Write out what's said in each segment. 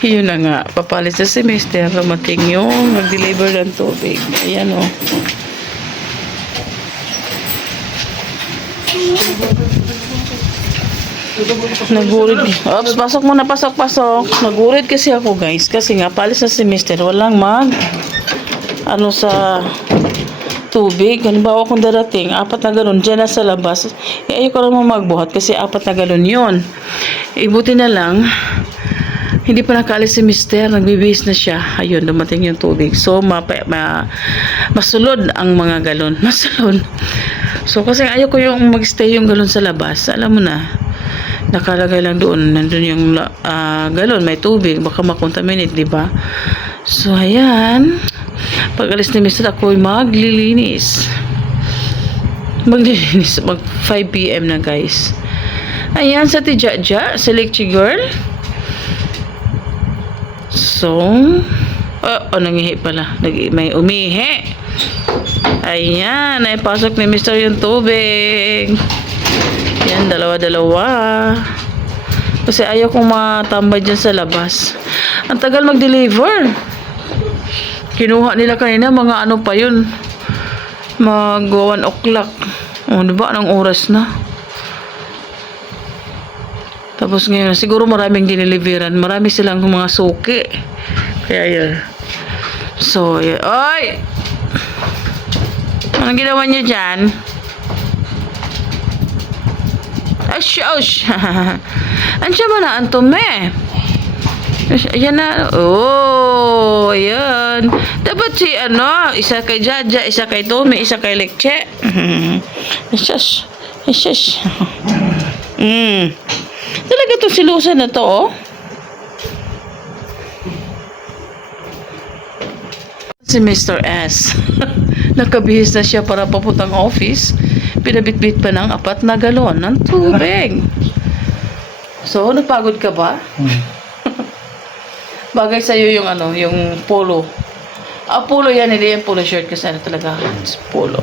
Yun na nga, papalit sa semester, dumating yung nag-deliver ng tubig. Ayan o. Nagurid. Ops, pasok muna, pasok, pasok. Nagurid kasi ako, guys. Kasi nga, palis sa semester, walang mag, ano sa tubig. Halimbawa kung darating, apat na galon dyan na sa labas. Eh, ayoko naman magbuhat kasi apat na galon yun. Ibuti na lang, hindi pa nakaalis si mister, nagbibihis na siya. Ayun, dumating yung tubig. So, mapa, ma, masulod ang mga galon. Masulod. So, kasi ayoko yung magstay yung galon sa labas. Alam mo na, nakalagay lang doon. Nandun yung ah, galon, may tubig. Baka makontaminate, di ba? So, ayan. Pag alis ni mister, ako maglilinis. Maglilinis. Mag 5 p.m. na, guys. Ayan, sa Tijaja, sa Lake Girl. So, oh, oh nangihi pala. Nag may umihi. Ayan, naipasok ni Mr. yung tubig. Yan, dalawa-dalawa. Kasi ayaw kong matambay dyan sa labas. Ang tagal mag-deliver. Kinuha nila kanina, mga ano pa yun. Mag 1 o'clock. O, di ba? Anong oras na? Tapos ngayon, siguro maraming diniliveran. Marami silang mga suki. Kaya yun. So, yun. Oy! Anong ginawa niyo dyan? Ash, ash. Andiyan ba na antom eh? Ayan na. Oh, ayan. Dapat si ano, isa kay Jaja, isa kay Tommy, isa kay Lekche. Ash, ash. Ash, ash. Mm. Talaga to si Lusa na to, oh. Si Mr. S. Nakabihis na siya para papuntang office. Pinabitbit pa ng apat na galon ng tubig. So, napagod ka ba? Bagay sa'yo yung ano, yung polo. Ah, polo yan, hindi yung polo shirt kasi ano talaga, it's polo.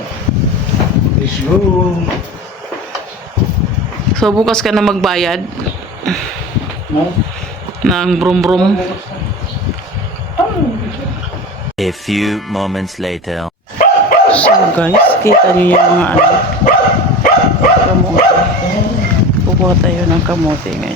Let's go. So, bukas ka na magbayad No? ng brum-brum. A few moments later. So guys, kita niyo yung mga ano, kamote. Kukuha tayo ng kamote ngayon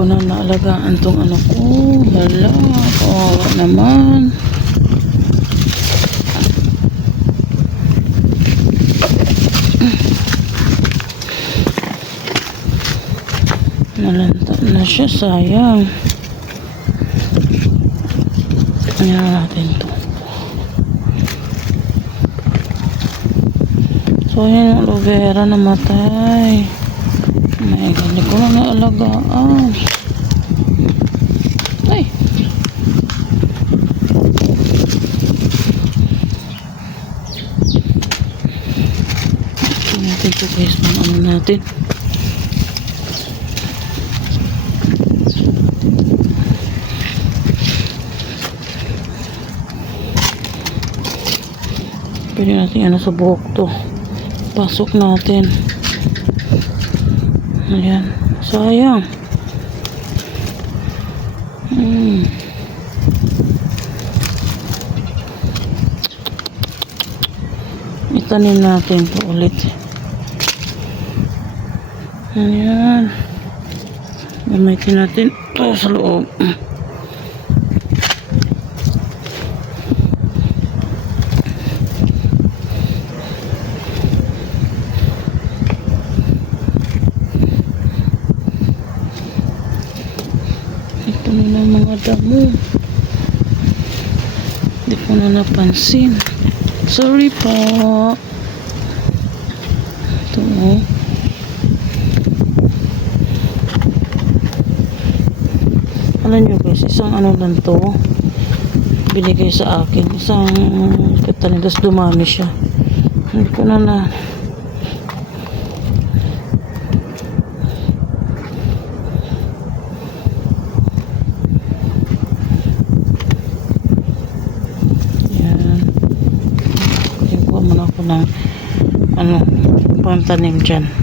ko na naalagaan tong ano ko. Hala, kawawa naman. Nalanta na siya, sayang. Ayan natin to. So, yan yung aloe vera namatay. May hindi ko na naalagaan. Ay! Ito natin to guys, mga ano natin. Pwede natin ano sa buhok to. Pasok natin. Ayan. Sayang. Hmm. Itanim natin to ulit. Ayan. Gamitin natin to sa loob. Ito na lang mga damo. Hindi ko na napansin. Sorry po. Ito oh. Alam nyo guys, isang ano lang to. Binigay sa akin. Isang katanin. Tapos dumami siya. Hindi ko na na. Yan. Yung kuha muna ako ng ano, pantanim dyan.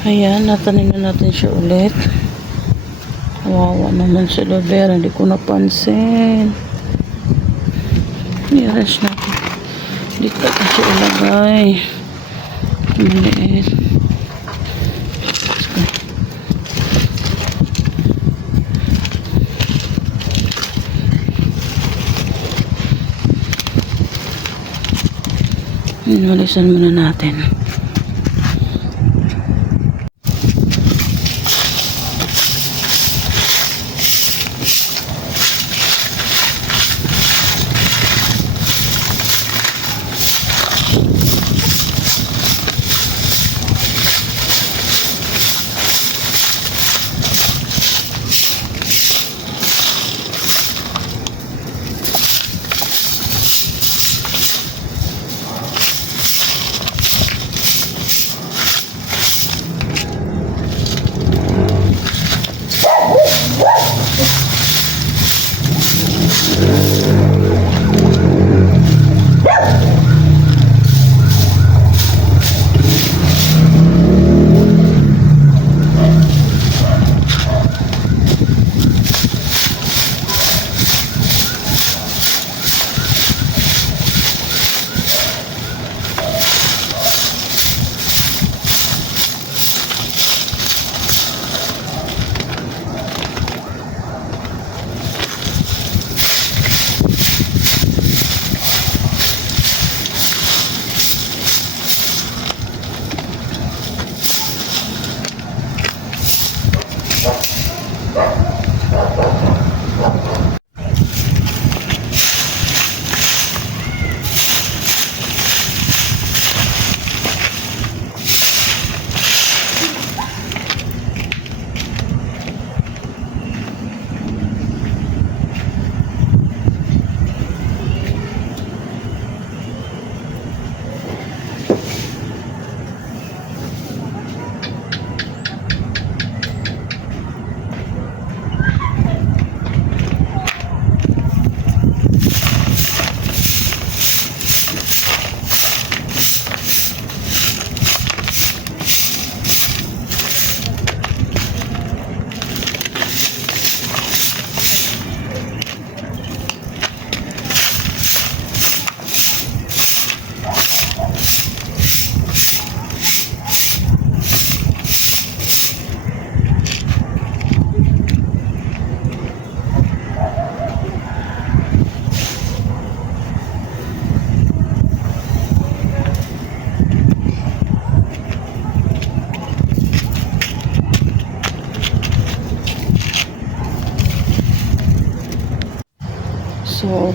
Ayan, natanim na natin siya ulit. Kawawa naman si Lovera, hindi ko napansin. I-rest natin. Dito siya ilagay. Maliit. Inalisan muna natin.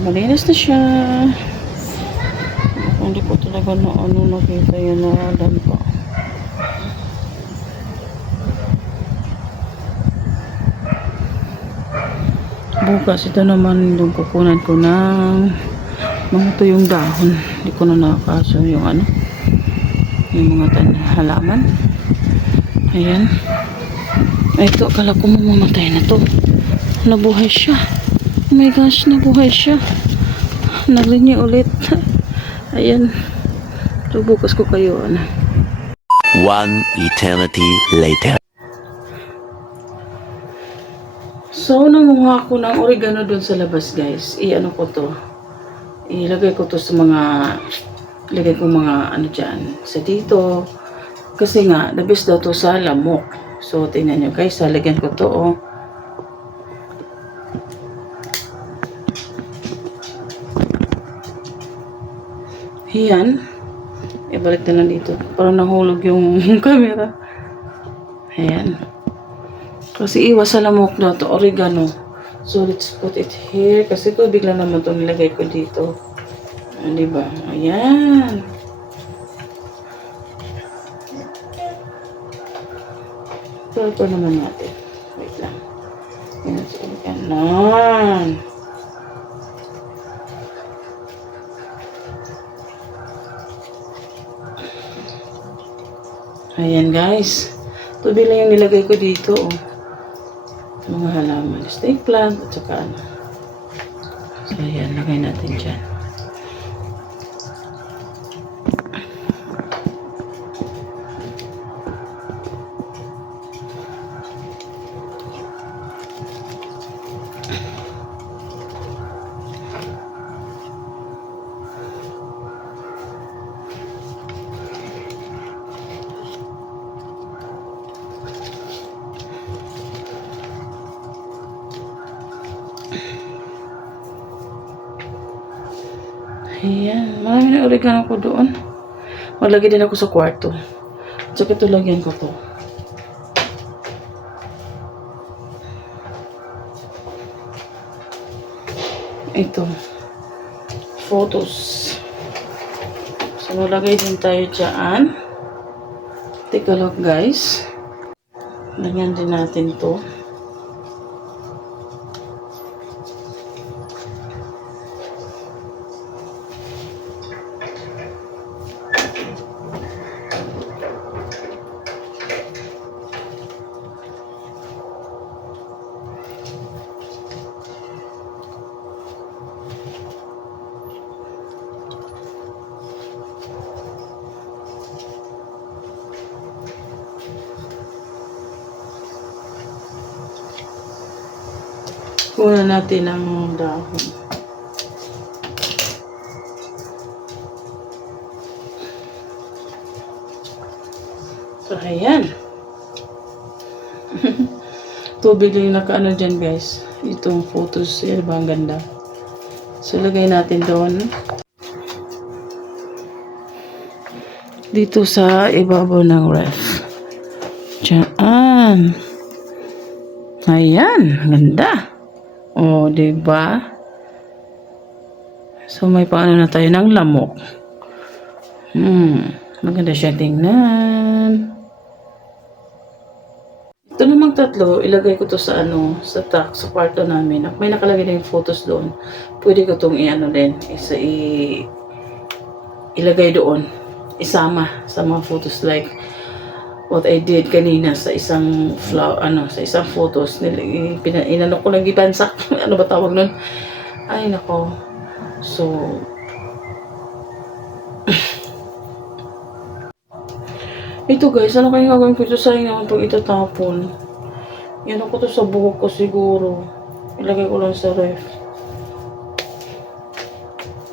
Malinis na siya. Hindi ko talaga na ano nakita yan na lampa. Bukas ito naman yung kukunan ko ng mga tuyong dahon. Hindi ko na nakakaso yung ano yung mga tan halaman. Ayan. Ay, ito, akala ko mamamatay na to. Nabuhay siya. My gosh, nabuhay siya. Naglinyi ulit. Ayan. So, bukas ko kayo, ano. One eternity later. So, nanguha ko ng oregano doon sa labas, guys. I-ano ko to. Ilagay ko to sa mga, ilagay ko mga ano dyan, sa dito. Kasi nga, the best daw to sa lamok. So, tingnan nyo guys, lalagyan ko to, oh. Yan. Ibalik na lang dito. Parang nahulog yung camera. Ayan. Kasi iwas sa lamok na to, oregano. So, let's put it here. Kasi ito, bigla naman to nilagay ko dito. Ah, diba? Ayan. Ito, ito naman natin. Wait lang. Ayan, so, ganon. Ayan, guys. Ito lang yung nilagay ko dito, oh mga halaman. Snake plant at saka ano. So, ayan. Lagay natin dyan. Ayan. Marami na oregano ko doon. Maglagay din ako sa kwarto. Tsaka ito lagyan ko to. Ito. Photos. So, malagay din tayo dyan. Take a look, guys. Lagyan din natin to. Natin ang dahon. So, ayan. Tubig lang yung nakaano dyan, guys. Itong photos, yan ba ang ganda. So, lagay natin doon. Dito sa ibabaw ng ref. Diyan. Ayan, ganda. O, di ba? So, may paano na tayo ng lamok. Hmm, maganda siya tingnan. Ito namang tatlo, ilagay ko to sa ano, sa tak, sa kwarto namin. May nakalagay na yung photos doon. Pwede ko tong i-ano din, isa i ilagay doon. Isama sa mga photos like what I did kanina sa isang flower, ano, sa isang photos. Nil, pina, inano ko lang gibansak. ano ba tawag nun? Ay, nako. So, ito guys, ano kayong gagawin ko ito? Sayang naman itong itatapon. Yan ako to sa buhok ko siguro. Ilagay ko lang sa ref.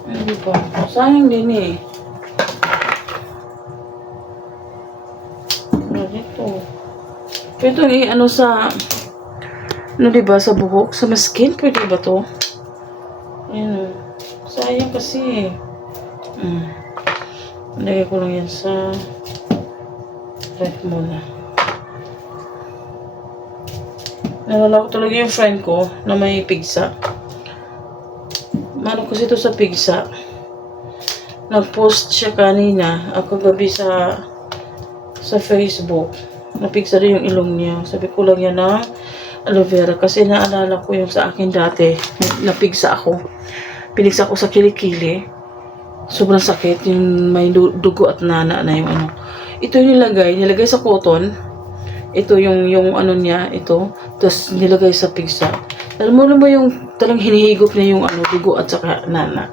Ano ba? Sayang din eh. Ano dito? Pwede eh, ano sa... Ano diba, sa buhok? Sa skin? Pwede ba to? Ayan o. Sayang kasi eh. Mm. Lagay ko lang yan sa ref muna. Nalala ko talaga yung friend ko na may pigsa. Mano kasi ito sa pigsa. Nag-post siya kanina, ako gabi sa sa Facebook. Napigsa rin yung ilong niya. Sabi ko lang yan na aloe vera kasi naalala ko yung sa akin dati. Napigsa ako. Pinigsa ako sa kilikili. Sobrang sakit. Yung may du- dugo at nana na yung ano. Ito yung nilagay. Nilagay sa cotton. Ito yung, yung ano niya. Ito. Tapos nilagay sa pigsa. Alam mo naman yung talang hinihigop niya yung ano, dugo at saka nana.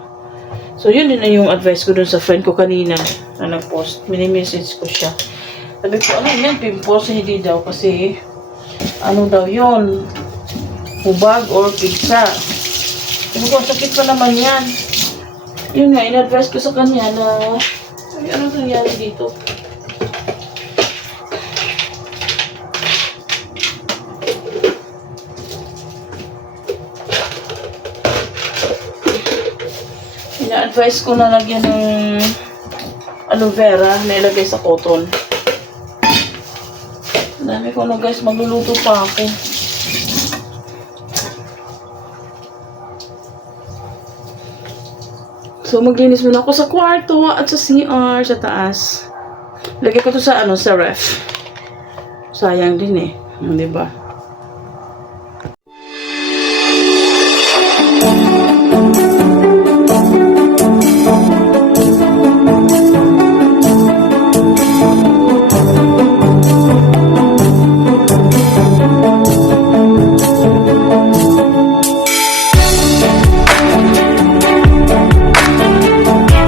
So, yun din na yung advice ko dun sa friend ko kanina na nag-post. Mini-message ko siya. Sabi ko, ano yan, pimples, hindi daw kasi, ano daw yun, hubag or pigsa. Sabi ko, sakit pa naman yan. Yun nga, in-advise ko sa kanya na, ay, ano nangyari dito? Ina-advise ko na lagyan ng aloe vera na ilagay sa cotton. Dami ko na guys, magluluto pa ako. So, maglinis muna ako sa kwarto at sa CR sa taas. Lagay ko to sa ano, sa ref. Sayang din eh. Di ba?